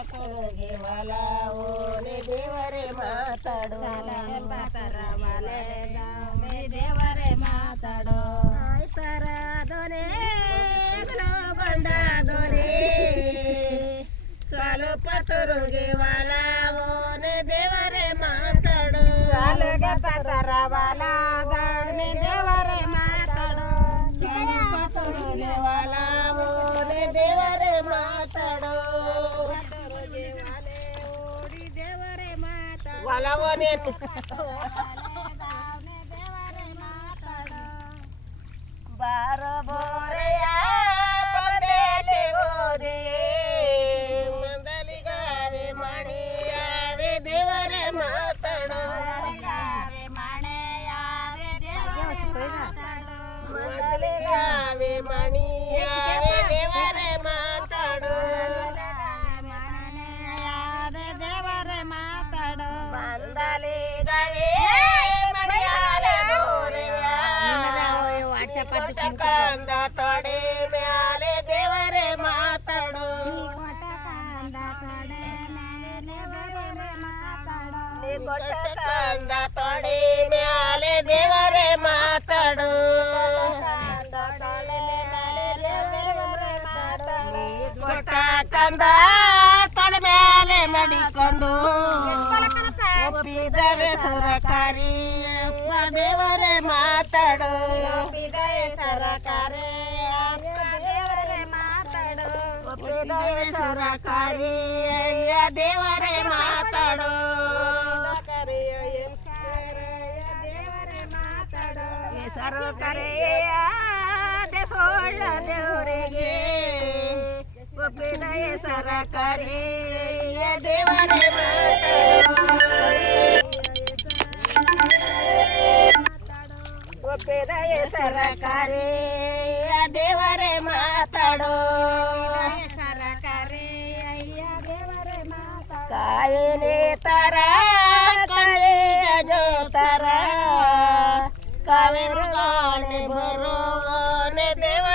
ಪತುರುಗೆ ವಾಲಾವೋನೆ ದೇವರೇ ಮಾತಾಡು ಪತರವಲೆ ದಾವನೆ ದೇವರೇ ಮಾತಾಡು ಆಯ್ತರ ದೊರೆ ಬಂಡ ದೊರೆ ಸಾಲು ಪತುರುಗೆ ವಾಲಾವೋನೆ ದೇವರೇ ಮಾತಾಡು ಸಾಲುಗೆ ಪತರವಲ ದಾವನೆ ದೇವರೇ ಮಾತಾಡು ಸಾಲು ಪತುರುಗೆ ವಾಲಾವೋನೆ ದೇವರೇ ಮಾತಾಡು ಓಡಿ ದೇವರೇ ಮಾತಾಡು ವಾಲಾವೋನೆ ದೇವರೇ ಮಾತಾಡು ಬಾರೋ ಬೋರೆಯ ಬಂದೇಲೆ ಓದೆ ಮಂದಲಿಗಾವೆ ಮಣಿಯಾವೆ ದೇವರೇ ಮಾತಾಡು ಯಾವೆ ಮಣೆಯಾವೆ ದೇವರೇ ಮಾತಾಡು ಮಂದಲಿಗಾವೆ ಮಣಿಯಾವೆ ದೇವರೇ ಮಾತಾಡು ಮಣೆಯಾದೆ ದೇವರೇ ಮಾತಾಡು ಮಂದಲಿಗಾವೆ ಮಣಿಯಾಲೆ ಬೋರೆಯ ಕಂದ ತೊಡೆ ಮ್ಯಾಲೆ ದೇವರೇ ಮಾತಾಡು ಕಂದ ತೊಡೆ ಮ್ಯಾಲೆ ದೇವರೇ ಮಾತಾಡು ಕೊಟ್ಟ ಕಂದ ತೊಡೆ ಮ್ಯಾಲೆ ಮಡಿಕೊಂಡು ಒಪ್ಪಿದವೆ ಸುರಕಾರಿ ದೇವರೇ ಮಾತಾಡು ಸರಕಾರಿ ದೇವರೇ ಮಾತಾಡು ಒಪ್ಪಿದವೆ ಸುರಕಾರಿ ದೇವರೇ ಮಾತಾಡು ದೇವರೇ ಮಾತಾಡು ಸರಕಾರಿಯ ಸೋಳ ದೇವರಿಗೆ ಒಪ್ಪಿದವೆ ಸರಕಾರಿ ದೇವರೇ ಮಾತಾಡು ಒಪ್ಪಿದಯ ಸರಕಾರಿ ದೇವರೇ ಮಾತಾಡು ಸರಕಾರಿ ಅಯ್ಯ ದೇವರೇ ಮಾತಾಡು ಕಾಯಿಲೆ ತರ ಕಳೆಯ ಜೋತರ ಕಾವೇರು ಗಾಳಿ ಬರುವನೆ ದೇವ